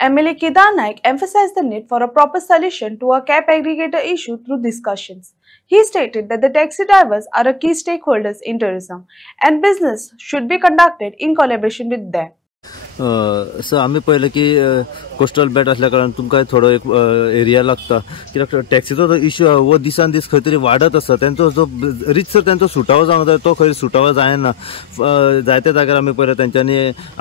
MLA Kedar Naik emphasized the need for a proper solution to a cab aggregator issue through discussions. He stated that the taxi drivers are a key stakeholders in tourism and business should be conducted in collaboration with them. सो आम्ही पहिले की coastal belt असल्या कारण तुमकां थोडो एक एरिया लागता कित्याक टॅक्सीचो जो इश्यू हो दिसान दीस खंय तरी वाडत आसा तेंचो जो रितसर तेंचो सुटावो जावंक जाय तो खंय सुटावो जायना जायत्या जाग्यार आमी पळयलें तेंच्यांनी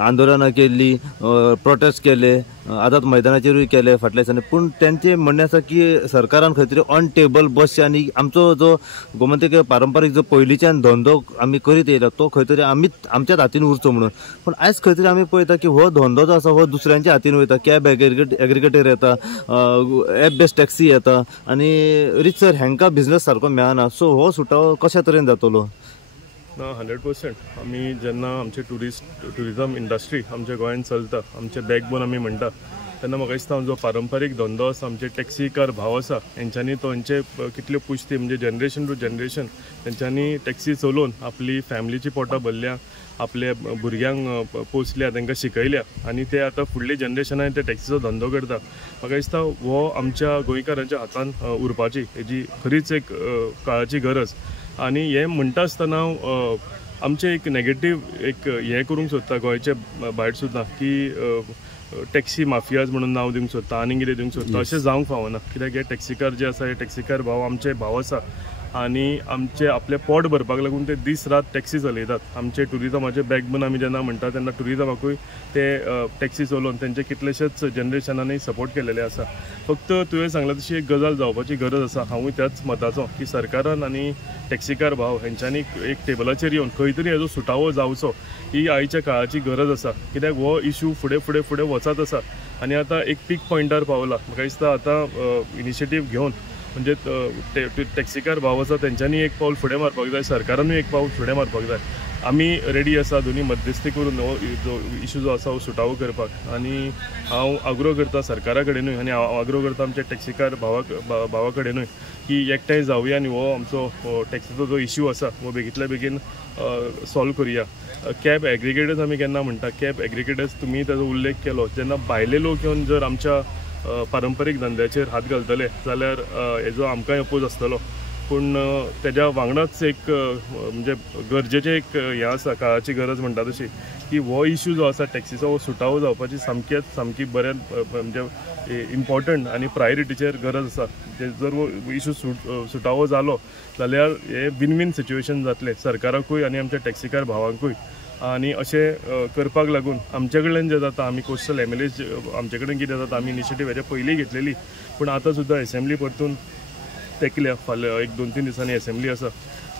आंदोलनां केल्लीं प्रोटेस्ट केले आझाद मैदानाचेरूय केले फाटल्या दिसांनी पूण तेंचें म्हणणें आसा की सरकारान खंय तरी ऑन टेबल बसचें आनी आमचो जो गोमंतक पारंपारीक जो पयलींच्यान धंदो आमी करीत येयला तो खंय तरी आमीच आमच्याच हातीन उरचो म्हणून पूण आयज खंय तरी आमी पळयता की हो धंदो जो आसा हो दुसऱ्यांच्या हातीन वयता कॅब एग्रिगेटर येता एप बेस्ड टॅक्सी येता आनी रितसर हेंकां बिझनेस सारको मेळना सो हो सुटावो कशा तरेन जातलो 100% आमी जेन्ना आमचे ट्युरिझम इंडस्ट्री आमच्या गोंयांत चलता आमचे बॅकबोन आमी म्हणटा तेन्ना म्हाका दिसता जो पारंपारीक धंदो आसा आमचे टॅक्सी कार भाव आसा हेंच्यांनी तांचे कितल्यो पुश्ती म्हणजे जनरेशन टू जनरेशन तेंच्यांनी टॅक्सी चलोवन आपली फॅमिलीची पोटां भरल्या आपल्या भुरग्यांक पोसल्या तांकां शिकयल्या आनी ते आतां फुडले जनरेशनान ते टॅक्सीचो धंदो करता म्हाका दिसता हो आमच्या गोंयकारांच्या हातान उरपाची हेजी खरीच एक काळाची गरज आनी हें म्हणटा आसतना आमचे एक नेगेटीव एक हें करूंक सोदता गोंयचे भायर सुद्दां की टॅक्सी माफियाज म्हणून नांव दिवंक सोदता आनी कितें दिवंक सोदता अशें जावंक फावना कित्याक हे टॅक्सीकार जे आसा हे टॅक्सीकार भाव आमचे भाव आसा आनी आमचे आपले पोट भरपाक लागून ते दीस रात टॅक्सी चलयतात आमचे ट्युरिझमाचे बॅकबोन आमी जेन्ना म्हणटा तेन्ना ट्युरिझमाकूय ते टॅक्सी चलोवन तेंचे कितलेशेच जनरेशनांनी सपोर्ट केलेले आसा फक्त तुवें सांगला तशी एक गजाल जावपाची गरज आसा हांवूय त्याच मताचो की सरकारान आनी टॅक्सीकार भाव हेंच्यांनी एक टेबलाचेर येवन खंय तरी हेजो सुटावो जावचो ही आयच्या काळाची गरज आसा कित्याक हो इशू फुडें फुडें फुडें वचत आसा आनी आतां एक पीक पॉयंटार पावला म्हाका दिसता आतां इनिशिएटीव घेवन म्हणजे टॅक्सीकार भाव आसा तेंच्यांनी एक पावल फुडें मारपाक जाय सरकारानूय एक पावल फुडें मारपाक जाय आमी रेडी आसा दोनी मध्यस्थी करून हो जो इशू जो आसा हो सुटावो करपाक आनी हांव आग्रो करता सरकारा कडेनूय आनी हांव आग्रो करता आमच्या टॅक्सीकार भावा कडेनूय की एकठांय जावया आनी हो आमचो टॅक्सीचो जो इशू आसा हो बेगींतल्या बेगीन सॉल्व करुया कॅब एग्रिगेटर्स आमी केन्ना म्हणटा कॅब एग्रिगेटर्स तुमी ताजो उल्लेख केलो जेन्ना भायले लोक येवन जर आमच्या पारंपारीक धंद्याचेर हात घालतले जाल्यार हेजो आमकांय अपोज आसतलो पूण तेज्या वांगडाच एक म्हणजे गरजेचें एक हें आसा काळाची गरज म्हणटा तशी की हो इशू जो आसा टॅक्सीचो हो सुटावो जावपाची सामकी बऱ्या म्हणजे इम्पॉर्टंट आनी प्रायोरिटीचेर गरज आसा जर हो इशू सुटावो जालो जाल्यार हे विन विन सिच्युएशन जातलें सरकाराकूय आनी आमच्या टॅक्सीकार भावांकूय आनी अशें करपाक लागून आमचे कडल्यान जें जाता आमी कोस्टल MLAs आमचे कडेन कितें जाता आमी इनिशिएटीव हेच्या पयलीं घेतलेली पूण आतां सुद्दां एसेंब्ली परतून तेकल्या फाल्यां 1-2-3 दिसांनी एसेंब्ली आसा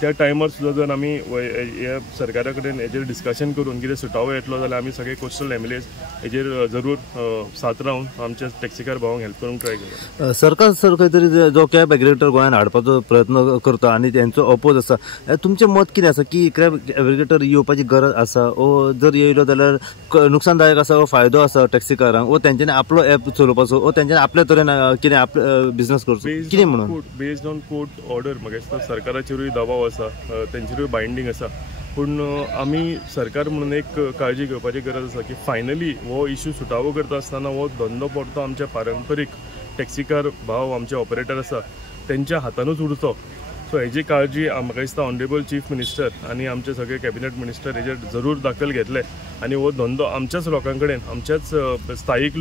त्या टायमार सुद्दां जर आमी हे सरकारा कडेन हेजेर डिस्कशन करून कितें सुटावो येतलो जाल्यार आमी सगळे कोस्टल MLAs हेजेर जरूर साथ रावन आमच्या टॅक्सीकार भावांक हेल्प करूंक ट्राय करता सरकार सर खंय तरी जो कॅब एग्रिगेटर गोंयांत हाडपाचो प्रयत्न करता आनी तेंचो अपोज आसा तुमचें मत कितें आसा की कॅब एग्रिगेटर येवपाची गरज आसा ओ जर येयलो जाल्यार नुकसानदायक आसा वो फायदो आसा टॅक्सीकारांक वो तेंच्यांनी आपलो एप चलोवपाचो वो तेंच्यांनी आपल्या तरेन कितें आपलो बिझनेस करचो कितें म्हणून बेस्ड ऑन कोर्ट ऑर्डर म्हाका दिसता सरकाराचेरूय दबाव आसा तेंचेरूय बायंडींग आसा पूण आमी सरकार म्हणून एक काळजी घेवपाची गरज आसा की फायनली हो इशू सुटावो करता आसतना हो धंदो पडतो आमच्या पारंपारीक टॅक्सीकार भाव आमचे ऑपरेटर आसा तेंच्या हातानूच उरचो सो हेजी काळजी म्हाका दिसता ऑनरेबल चीफ मिनिस्टर आनी आमचे सगळे कॅबिनेट मिनिस्टर हेजेर जरूर दाखल घेतले आनी हो धंदो आमच्याच लोकां कडेन आमच्याच स्थायीक